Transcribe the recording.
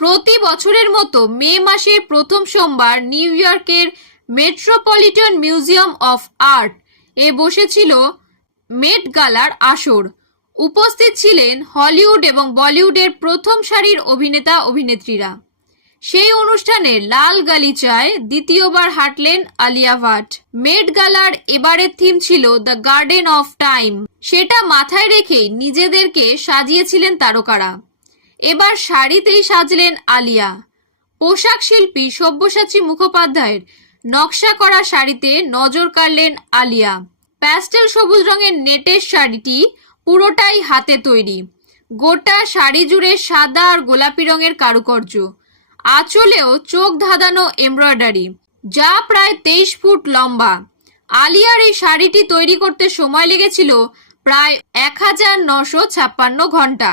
প্রতি বছরের মতো মে মাসের প্রথম সোমবার নিউ ইয়র্কের মেট্রোপলিটন মিউজিয়াম অফ আর্ট এ বসেছিল মেট গালার আসর। উপস্থিত ছিলেন হলিউড এবং বলিউডের প্রথম সারির অভিনেতা অভিনেত্রীরা। সেই অনুষ্ঠানে লাল গালিচায় দ্বিতীয়বার হাঁটলেন আলিয়া ভাট। মেট গালার এবারের থিম ছিল দ্য গার্ডেন অফ টাইম। সেটা মাথায় রেখেই নিজেদেরকে সাজিয়েছিলেন তারকারা। এবার শাড়িতেই সাজলেন আলিয়া। পোশাক শিল্পী সব্যসাচী মুখোপাধ্যায়ের নকশা করা শাড়িতে নজর কাড়লেন আলিয়া। প্যাস্টেল সবুজ রঙের নেটের শাড়িটি পুরোটাই হাতে তৈরি। গোটা শাড়ি জুড়ে সাদা আর গোলাপি রঙের কারুকার্য। আঁচলেও চোখ ধাঁধানো এমব্রয়ডারি, যা প্রায় 23 ফুট লম্বা। আলিয়ার এই শাড়িটি তৈরি করতে সময় লেগেছিল প্রায় 1956 ঘন্টা।